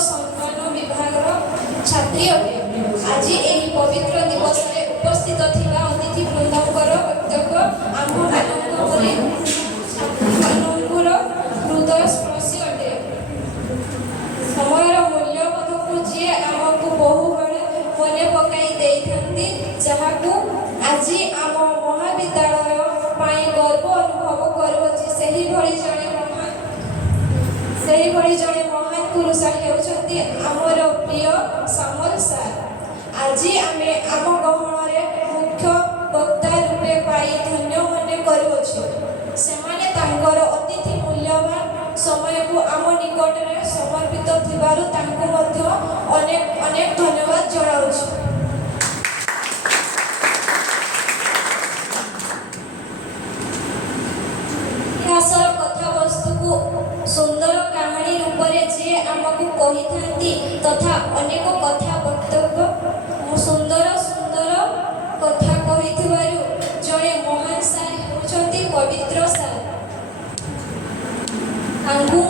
सम्मान विभाग छात्री अटे। आज यही पवित्र दिवस में उपस्थित थिबा अतिथि वृंदकर वक्तव्य आम्भर हृदय स्पर्शी अटे। समयर मूल्यबोध को जी आमको बहु बड़े मने पकाई देइथांती, जहाकू आज आम महाविद्यालय पाई गर्व अनुभव करुछि। सही भली जड़े महान पुरुष हेउछंती आमर प्रिय सामल सार। आज आमे आम गहणरे मुख्य वक्ता रूपे पाई धन्य मने करुछि। सेमाने तांकर अतिथि मूल्यवान समय को आम निकटरे समर्पित थिबारु तांको मध्य अनेक अनेक धन्यवाद जणाउछि। इतिहासर कथा वस्तु को सुंदर कहानी रूप में जे आमको कही थांती तथा अनेक कथा वक्तव्य सुंदर सुंदर कथा कही थिबारु जड़े महान सार होचंती पवित्र सार। तांकु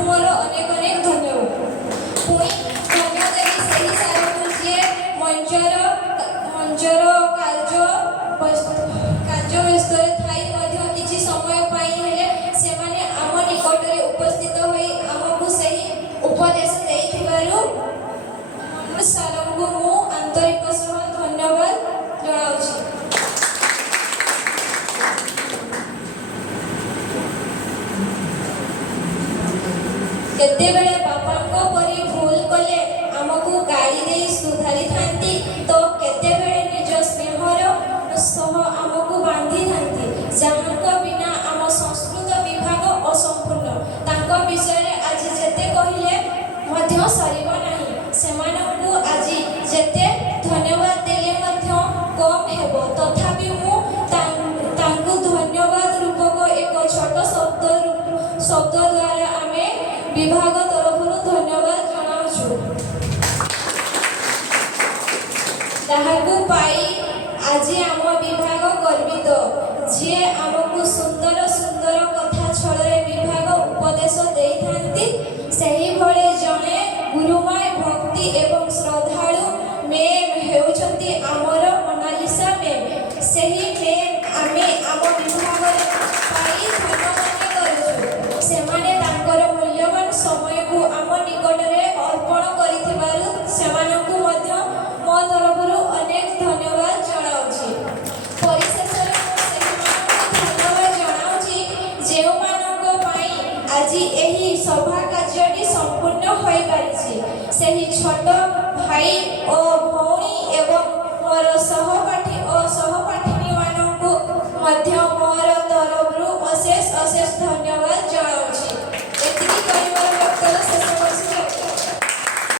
मोर अनेक अनेक धन्यवाद। पुणी धन्यवाद देवी सही सार को जे मंचर कार्य व्यस्त थाई किसी समय हेले सेमाने आम निकटरे उपस्थित होई आमको सही उपदेश देइथिबारु सारंगु मु आंतरिक सह धन्यवाद जणाउछि। केतेबेले बापांको परी भूल कले आमको गाड़ी दे सुधारी थांती, तो केतेबेले निज स्नेहर सह आमको बांधी थांती, जहांको बिना आम संस्कृत विभाग असंपूर्ण। तांको विषय आज जेते कहिले मध्य सरीब नाही। सेमानंकु आज जेते धन्यवाद देले मध्य कम हेबो। तथापि मु तांकु धन्यवाद रूपक एक छोट शब्द द्वारा आमे विभाग तरफरु धन्यवाद जणाउछु। ताहाकु पाई आज आम विभाग गर्वित, जे आमको सुंदर सुंदर कथा छଳରେ विभाग उपदेश देइथांती। सही भले जणे गुरुमय भक्ति एवं श्रद्धालु मैम हेउछंती आमर मोनालिसा मैम। सही मैम आमे आम विभाग पाई धन्यवाद करूछु। सेमाने तांकर मूल्यवान समय को आम निकटरे अर्पण करिथिबारु सेमानकु मध्य मो तरफरु अनेक धन्यवाद जणाउछि। परिशेषरे धन्यवाद जणाउछि जेउमानक पाई आज एही सभा कार्यटी संपूर्ण होई पारिछि। सही छोट भाई ओ भौणी एवं मोर सहपाठी और सहपाठिनी मानकु मध्य मोर तरफरु अशेष अशेष धन्यवाद